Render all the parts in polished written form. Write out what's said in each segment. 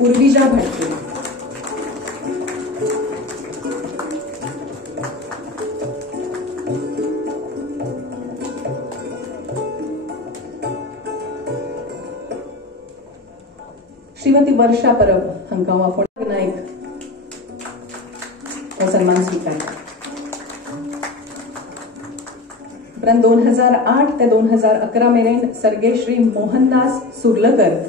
उर्विजा भटके, श्रीमती वर्षा परब हांकां वाफोण नायक हो सन्मान स्वीकारला. उपरांत 2008 ते 2011 मेरेन सर्गे श्री मोहनदास सुर्लकर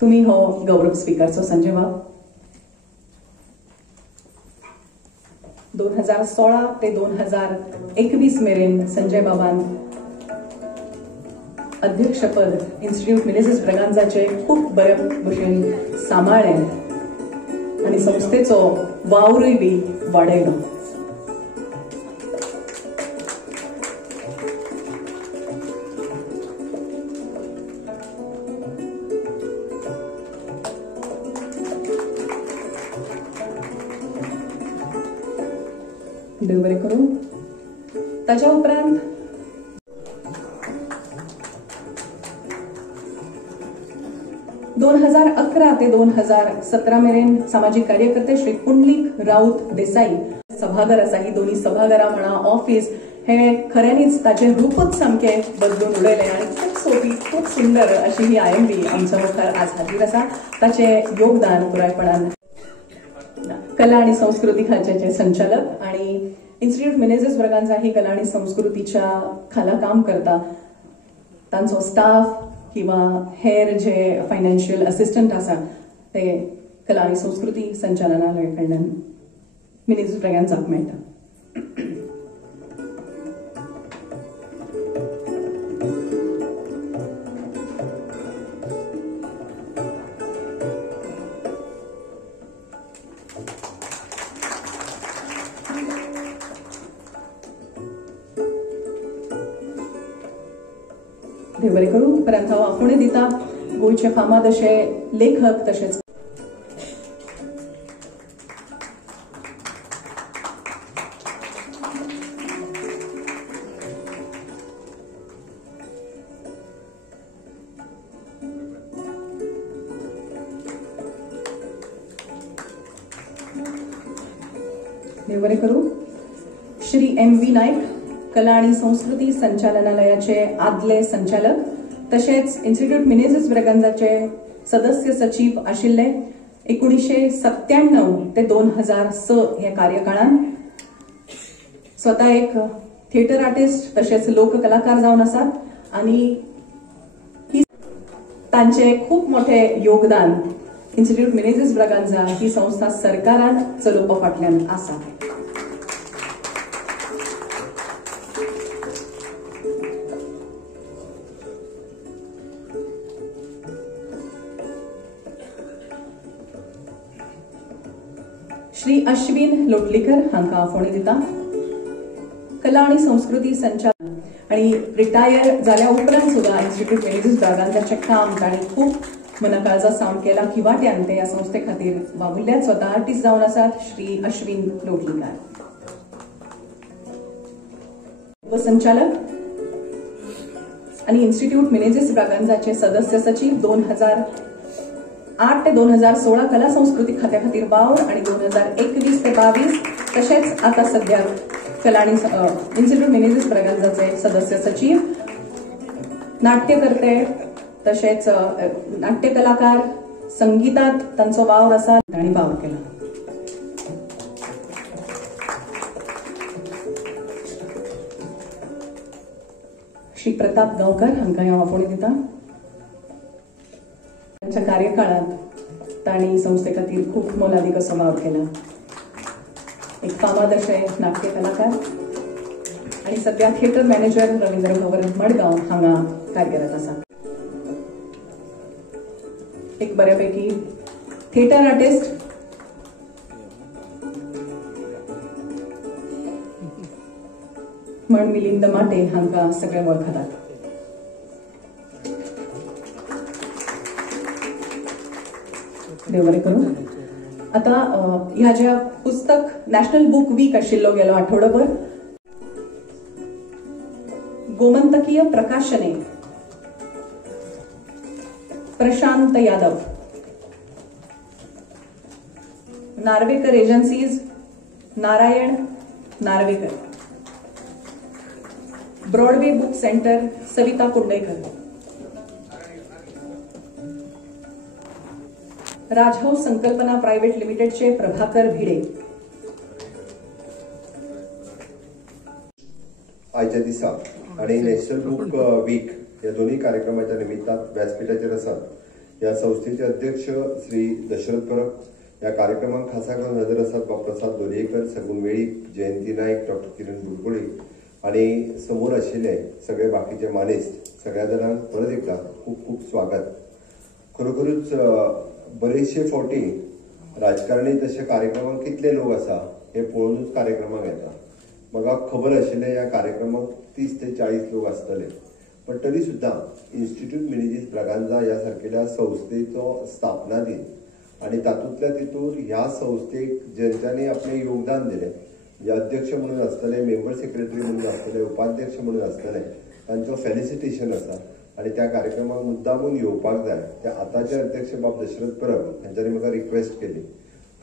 तुम्ही हो गौरव स्वीकारचो संजय बाब. 2016 ते 2021 मेरेन संजय बाबान अध्यक्षपद इन्स्टिट्यूट मिनेझिस ब्रगांझाचे खूप बऱ्या भशेन सांबाळ्ळें आनी संस्थेचो वावरूय बी वाडयलो. देव बरें करूं. ताच्या उपरांत दोन 2011 ते 2017 मेरेन सामाजिक कार्यकर्ते श्री पुंडलीक राऊत देसाई सभाघर आसा. ही दोन्ही सभाघरां म्हणा ऑफिस हे खऱ्यांनीच ताचे रूपच सामके बदलून उडयले आनी खूब सोबी खूब सुंदर अशी ही IMB आमच्या मुखार आज हाजीर आसा. ताचे योगदान पुरायपणान कला आणि संस्कृती खात्याचे संचालक आणि इन्स्टिट्यूट मिनेझिस ब्रगांझा ही कला आणि संस्कृतीच्या खाला काम करता. तांचो स्टाफ किंवा हेर जे फायनान्शियल असिस्टंट आसा ते कला आणि संस्कृती संचालनालय कडल्यान मिनेझिस ब्रगांझाक मेळटा. देव बरें करूं. उपरांत हांव आफोणे दिता गोंयचे फामाद अशे लेखक तशेंच देव बरें करूं. श्री MV नायक कला आणि संस्कृती संचालनालयाचे आदले संचालक तसेच इन्स्टिट्यूट मिनेझिस ब्रगांझाचे सदस्य सचिव आशिल्ले. 1997 ते 2006 ह्या कार्यकाळान स्वतः एक थिएटर आर्टिस्ट तसेच लोककलाकार जावन आसात आणि तांचे खूप मोठे योगदान इन्स्टिट्यूट मिनेझिस ब्रगांझा ही संस्था सरकारान चलोवपा फाटल्यान आसा. श्री अश्विन लोटलीकर हांकां आफोणे दिता. कला आणि संस्कृती संचालक आणि रिटायर जाल्या उपरांत सुद्धा इन्स्टिट्यूट मिनेझिस ब्रगांझाचें काम तांणी खूप मनकाळजा सावन केला. किवाट्यान ते ह्या संस्थे खातीर वावुरल्यात. स्वतः आर्टिस्ट जावन आसात श्री अश्विन लोटलीकर. उपसंचालक आणि इन्स्टिट्यूट मिनेझिस ब्रगांझाचे सदस्य सचिव 2008 ते 2016 कला संस्कृती खात्या खातीर वावर आणि 2021 ते 22 तसेच आता सध्या कला आणि इन्स्टिट्यूट मिनेझिस ब्रगांझाचे सदस्य सचिव, नाट्यकर्ते तसेच नाट्य कलाकार, संगीतात तांचो वावर आसा आणि वावर केला. श्री प्रताप गांवकर हांकां हांव आफोणे दिता. तांच्या कार्यकाळात तांणी संस्थे खातीर खूप मोलादीक असो वावर केला. एक फामाद अशे नाट्य कलाकार आणि सध्या थिएटर मॅनेजर रवींद्र भवन मडगांव हांगा कार्यरत आसा. एक बऱ्यापैकी थिएटर आर्टिस्ट म्हण मिलिंद माटे हांकां सगळे वळखतात. देव बरें करूं. आता ह्या ज्या पुस्तक नॅशनल बुक वीक आशिल्लो गेलो आठवडोभर, Gomantakiya Prakashane, Prashant Yadav, Narvekar agencies, Narayan Narvekar, Broadway book centre, Savita Kundekar, Rajhans Sankalpana private लिमिटेडचे प्रभाकर भिडे. आजच्या दिसा आणि नॅशनल बुक वीक या दोन्ही कार्यक्रमाच्या निमित्तान व्यासपीठाचेर आसात. या संस्थेचे अध्यक्ष श्री दशरथ परब, या कार्यक्रमाक खासा करून हजर आसात डॉ. प्रसाद दोलयेकर, सगुण वेळीप, जयंती नायक, डॉ. किरण बुडकुळे आणि समोर आशिल्ले सगळे बाकीचे मानेस्त सगळ्या जाणांक परत एकदा खूप खूप स्वागत. खरोखरूच बरेचशे फावटी राजकारणी तशे कार्यक्रमाक कितले लोक आसा हे पळोवनूच कार्यक्रमाक येता. म्हाका खबर आशिल्ले या कार्यक्रमाक 30 ते 40 लोक आसतले, पण तरी सुद्धा इन्स्टिट्यूट मिनेजीस ब्रागांझा ह्या सारकेल्या संस्थेचो स्थापना दिन आणि तातूंतल्या ह्या संस्थेक ज्यांच्यानी आपले योगदान दिले, म्हणजे अध्यक्ष म्हणून आसतले, मेंबर सेक्रेटरी म्हणून आसतले, उपाध्यक्ष म्हणून आसतले, तांचो फेलिसिटेशन आसा आणि त्या कार्यक्रमाक मुद्दामून येवपाक जाय. ते आताचे अध्यक्ष बाब दशरथ परब हांच्यांनी म्हाका रिक्वेस्ट केली.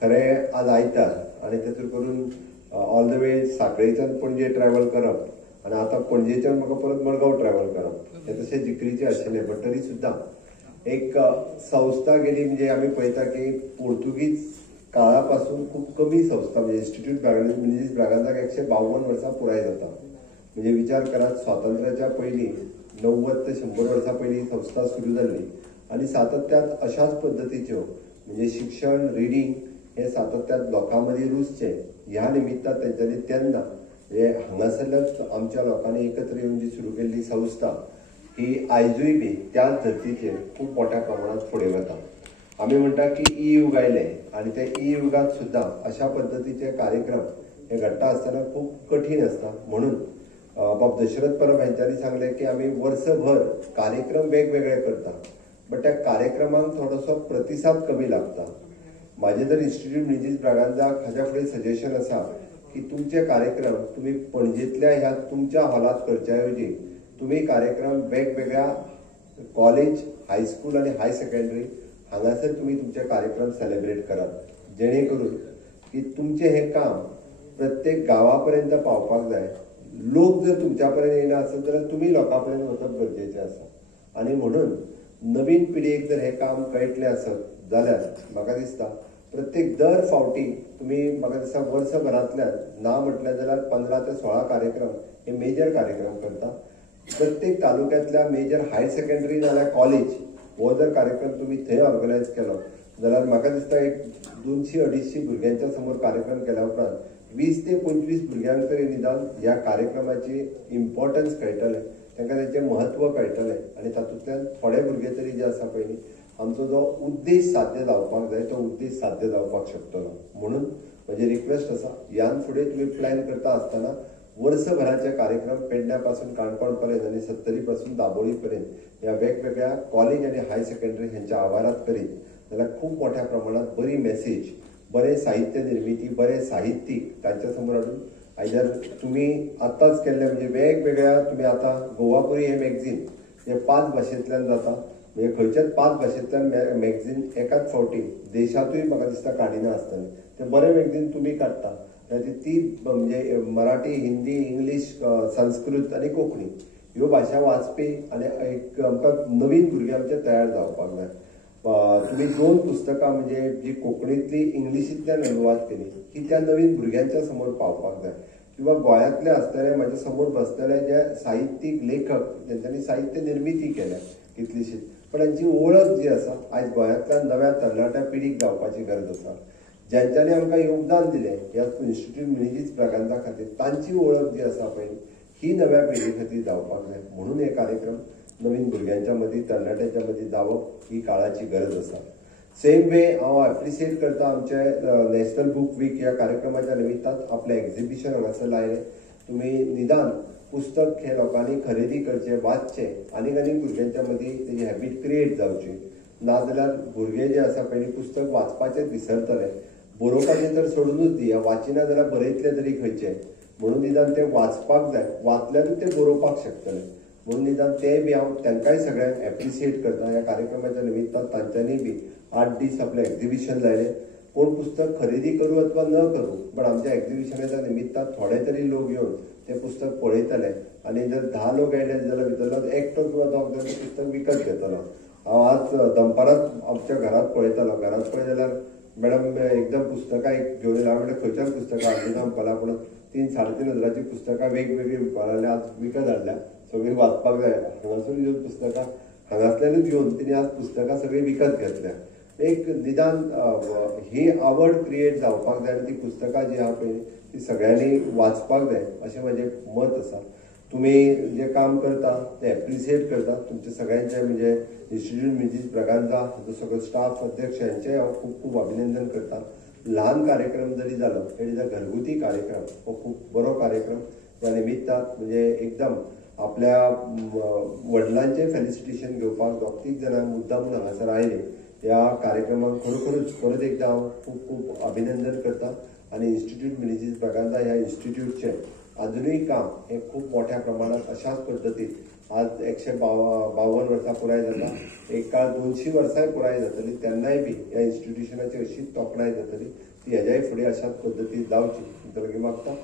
खरें आज आयतार आणि तातूंत करून ऑल द वे साखळेच्यान पणजे ट्रॅव्हल करप आणि आता पणजेच्यान म्हाका परत मडगांव ट्रॅव्हल करप हे तशें जिकरीचे आशिल्ले, बट तरी सुद्धा एक संस्था गेली म्हणजे आमी पळयता की पोर्तुगीज काळापासून खूप कमी संस्था म्हणजे इन्स्टिट्यूट मिनेजीस ब्रागांझाक 152 वर्सां पुराय जाता. म्हणजे विचार करात, स्वातंत्र्याच्या पयलीं 90 ते 100 वर्सां पयलीं संस्था सुरू जाल्ली आणि सातत्यात अशाच पद्दतीच्यो म्हणजे शिक्षण, रिडींग हे सातत्यात लोकां मदीं रुजचे ह्या निमित्तान तेंच्यांनी तेन्ना म्हणजे हांगासरल्याच आमच्या लोकांनी एकत्र येवन जी सुरू केल्ली संस्था ही आयजूय बी त्याच धर्तीचेर खूप मोठ्या प्रमाणात फुडें वता. आमी म्हणटा की ई युग आयले आणि त्या ई युगात सुद्धा अशा पद्दतीचे कार्यक्रम हे घडटा आसतना खूप कठीण आसता. म्हणून बाब दशरथ परब हांच्यांनी सांगले की आमी वर्सभर कार्यक्रम वेगवेगळे करता, बट त्या कार्यक्रमांक थोडोसो प्रतिसाद कमी लागता. माझे जर इन्स्टिट्यूट मिनेजीस ब्रागांझाक हाच्या फुडें सजेशन आसा की तुमचे कार्यक्रम तुम्ही पणजेंतल्या ह्या तुमच्या हॉलात करच्या ऐवजी तुम्ही कार्यक्रम वेगवेगळ्या कॉलेज, हायस्कूल आणि हाय सेकंडरी हांगासर तुम्ही तुमचे कार्यक्रम सेलिब्रेट करात, जेणे करून की तुमचे हे काम प्रत्येक गावापर्यंत पावपाक जाय. लोक जर तुमच्या पर्यंत येयना आसत जाल्यार तुम्ही लोकांपर्यंत वचप गरजेचें आसा. आणि म्हणून नवीन पिढयेक जर हे काम कळटलें आसत जाल्यार म्हाका दिसता प्रत्येक दर फावटी तुम्ही म्हाका दिसता वर्सभरांतल्यान ना म्हटलें जाल्यार 15 ते 16 कार्यक्रम हे मेजर कार्यक्रम करता. प्रत्येक तालुक्यांतल्या मेजर हायर सेकंडरी नाल्यार कॉलेज हो जर कार्यक्रम तुम्ही थंय ऑर्गनायज केलो जाल्यार म्हाका दिसता एक 200-250 भुरग्यांच्या समोर कार्यक्रम केल्या उपरांत 20 ते 25 भुरग्यांक तरी निदान ह्या कार्यक्रमाची इम्पॉर्टन्स कळटलें, तांकां तेचें म्हत्व कळटलें आणि तातूंतल्यान थोडे भुरगे तरी जे आसा पळय आमचो जो उद्देश साध्य जावपाक जाय तो उद्देश साध्य जावपाक शकतलो. म्हणून म्हजी रिक्वेस्ट आसा, ह्यान फुडें तुमी प्लॅन करता आसतना वर्सभराचे कार्यक्रम पेडण्यापासून काणकोण पर्यंत आणि 70 पासून दाबोळी पर्यंत या वेगवेगळ्या कॉलेज आणि हाय सेकंडरी ह्यांच्या आवारात करीत जाल्यार खूप मोठ्या प्रमाणात बरी मेसेज, बरे साहित्य निर्मिती, बरे साहित्यीक तांच्या समोर हाडून आयदर तुम्ही आताच केल्ले म्हणजे वेगवेगळ्या तुम्ही आता गोवापुरी हे मॅगझीन हे 5 भाशेंतल्यान जाता, म्हणजे खंयच्याच 5 भाशेंतल्यान मॅगझीन एकाच फावटी देशातूय म्हाका दिसता काडिना आसतलें. ते बरें मॅगझीन तुम्ही काडटा ती म्हणजे मराठी, हिंदी, इंग्लिश, संस्कृत आणि कोंकणी ह्यो भाशा वाचपी आणि एक आमकां नवीन भुरगे आमचे तयार जावपाक जाय. तुम्ही 2 पुस्तकां म्हणजे जी कोंकणीतली इंग्लिशींतल्यान अनुवाद केली की त्या नवीन भुरग्यांच्या समोर पावपाक जाय. किंवा गोंयांतले आसतले म्हाज्या समोर बसतले जे साहित्यीक लेखक ज्यांच्यांनी साहित्य निर्मिती केल्या कितलीशीच, पण तांची ओळख जी आसा आयज गोंयांतल्या नव्या तरणाट्या पिढीक जावपाची गरज आसा. ज्यांच्यानी आमकां योगदान दिलें ह्या इन्स्टिट्यूट मिनेजीस ब्रागांझा खातीर तांची ओळख जी आसा पळय ही नव्या पिढी खातीर जावपाक जाय. म्हणून हे कार्यक्रम नवीन भुरग्यांच्या मदीं, तरणाट्यांच्या मदीं जावप ही काळाची गरज आसा. सेम वे हांव एप्रिशिएट करता आमचे नॅशनल बुक वीक ह्या कार्यक्रमाच्या निमित्तान आपलें एक्झिबिशन हांगासर लायलें. तुमी निदान पुस्तक हे लोकांनी खरेदी करचें, वाचचें, आनीक भुरग्यांच्या मदीं तेजी हॅबीट क्रिएट जावची. नाजाल्यार भुरगे जे आसा पळय पुस्तक वाचपाचेंच विसरतले बरोवपाचें तर सोडूनच दी, वाचिना जाल्यार बरयतले तरी खंयचे, म्हणून निदान ते वाचपाक जाय, वाचल्यारूच ते बरोवपाक शकतले. म्हणून निदान तेय बी हांव तांकांय सगळ्यांक एप्रिसिएट करता. ह्या कार्यक्रमाच्या निमित्तान तांच्यांनी बी 8 दीस आपलें एक्झिबिशन लायलें. कोण पुस्तक खरेदी करूं अथवा न करूं, पण आमच्या एक्झिबिशनाच्या निमित्तान थोडे तरी लोक येवन ते पुस्तक पळयतले. आनी जर 10 लोक येयले जाल्यार भितरलो एकटो किंवा दोग जाण पुस्तक विकत घेतलो. हांव आज दनपारात आमच्या घरात पळयतालो. घरात पळय जाल्यार मॅडम एकदम पुस्तकां घेवन येयला. हांव म्हणलें खंयच्याच पुस्तकां हाडली ना म्हणपाक लागून 3-3.5 हजाराची पुस्तकां वेगवेगळी विकपाक लागल्या. आज विकत हाडल्या, सगळीं वाचपाक जाय. हांगासून येवन पुस्तकां हांगासल्यानूच घेवन तिणी आज पुस्तकां सगळीं विकत घेतल्या. एक निदान ही आवड क्रिएट जावपाक जाय आनी ती पुस्तकां जी आहा पळय ती सगळ्यांनी वाचपाक जाय अशें म्हजें मत आसा. तुम्ही जे काम करता ते एप्रिसिएट करता. तुमचे सगळ्यांचे म्हणजे इन्स्टिट्यूट मिजीस ब्रागांझा जो सगळो स्टाफ अध्यक्ष यांचे हांव खूब खूब अभिनंदन करता. ल्हान कार्यक्रम जरी जालो तरी घरगुती कार्यक्रम हो खूब बरो कार्यक्रम. त्या निमित्तान म्हणजे एकदम आपल्या वडिलांचे फेलिसिटेशन घेवपाक दोग-तीग जाणां मुद्दामून हांगासर आयले. ह्या कार्यक्रमाक खरोखरूच परत एकदा हांव खूब खूब अभिनंदन करता. आनी इन्स्टिट्यूट मिनेजीस ब्रागांझा ह्या इन्स्टिट्यूटचे अजूनही काम हे खूप मोठ्या प्रमाणात अशाच पद्धतीत आज 152 वर्सां पुराय जाता. एक काळ 200 वर्सांय पुराय जातली तेन्नाय बी ह्या इन्स्टिट्यूशनाची अशीच तोखणाय जातली. ती हेज्याय फुडें अशाच पद्धतीन जावची म्हणटकीर मागता.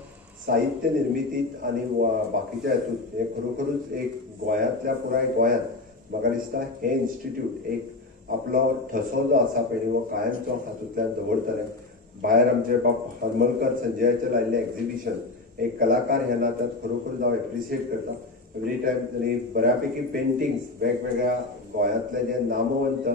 साहित्य निर्मितीत आनी बाकीच्या हेतूंत हे खरोखरूच एक गोंयांतल्या पुराय गोंयांत म्हाका दिसता हे इन्स्टिट्यूट एक आपलो ठसो जो आसा पळय हो कायमचो हातूंतल्यान दवरतले. भायर आमचे बाब हरमलकर संजयाचे लायिल्लें एक्झिबिशन एक कलाकार ह्या नात्यात खरोखरूच हांव एप्रिसिएट करता. एवरी टायम तरी बऱ्यापैकी पेंटिंग्स वेगवेगळ्या गोंयांतले जे नामवंत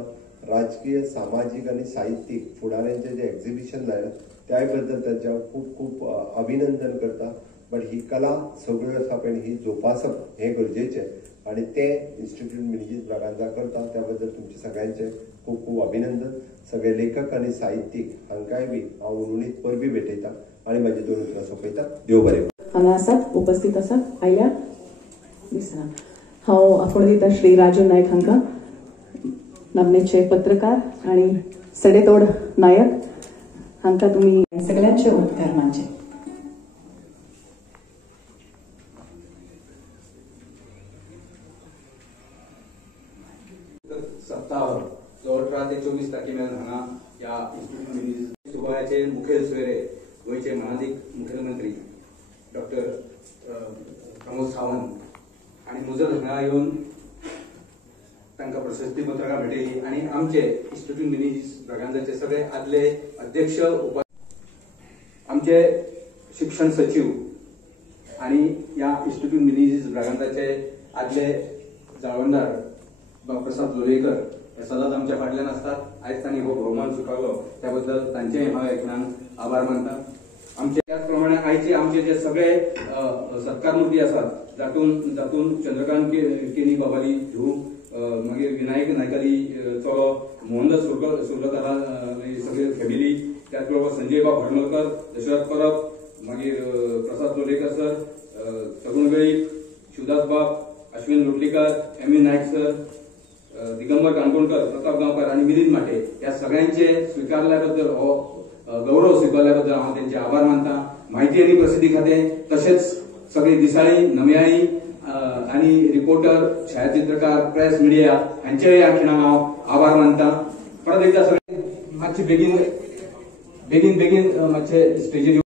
राजकीय सामाजीक आनी साहित्यीक फुडाऱ्यांचे जे एक्झिबिशन लायलां त्याय बद्दल तांचे हांव खूब खूब अभिनंदन करता. बट ही कला सगळ्यो आसा पळय ही जोपासप हें गरजेचें आनी ते इन्स्टिट्यूट मिनेजीस ब्रागांझा करता. त्या बद्दल तुमचे सगळ्यांचे खूब खूब अभिनंदन. सगळे लेखक आनी साहित्यीक हांकांय बी हांव उर्वरीत परबी भेटयता आनी म्हाजी 2 उतरां सोंपयता. देव बरें. हांगा आसात, उपस्थित आसात, आयल्या दिसना. हांव आपोण दिता श्री राजू नायक हांकां, नामनेचे पत्रकार आनी सडेतोड नायक हांकां तुमी सगळ्यांचे उपकार मानचे. सप्ताह 18 ते 24 तारखेमेरेन हांगा ह्या इन्स्टिट्यूट मिनेजीस गोंयाचे मुखेल सोयरे गोंयचे मानाधीक मुखेलमंत्री डॉक्टर प्रमोद सावंत आणि मुजर हांगा येवन तांकां प्रशस्ती पत्रकां भेटयली आनी आमचे इन्स्टिट्यूट मिनेजीस ब्रागांझाचे सगळे आदले अध्यक्ष आमचे शिक्षण सचिव आणि ह्या इन्स्टिट्यूट मिनेजीस ब्रागांझाचे आदले जाळवणदार प्रसाद लोलयेकर हे सदांच आमच्या फाटल्यान असतात. आयज तांणी हो भोवमान स्विकारलो त्या बद्दल तांचेय हांव एकल्यान आभार मानता. आमचे त्याच प्रमाणे आयचे आमचे जे सगळे सत्कार मूर्ती आसात जातून चंद्रकांत केनी बाबाली ध्रुव, मागीर विनायक नायकाली चलो, मोहनदास सुर्लकाला सगळे फॅमिली, त्याच बरोबर संजय बाब हरमलकर, दशरथ परब, मागीर प्रसाद लोलयेकर सर, सगुणवेळी, शिवदास बाब, अश्विन लोटलीकर, एम नायक सर, दिगंबर काणकोणकर, प्रताप गांवकर आणि मिलिंद माटे या सगळ्यांचे स्वीकारल्याबद्दल हो गौरव स्वीकारल्याबद्दल हांव त्यांचे आभार मानता. माहिती आणि प्रसिद्धी खाते तसेच सगळे दिसाळी, नम्याई आणि रिपोर्टर, छायाचित्रकार, प्रेस मिडिया हांचेय ह्या खिणाक हांव आभार मानता. परत एकदा सगळे मातशे बेगीन मातशे स्टेजीर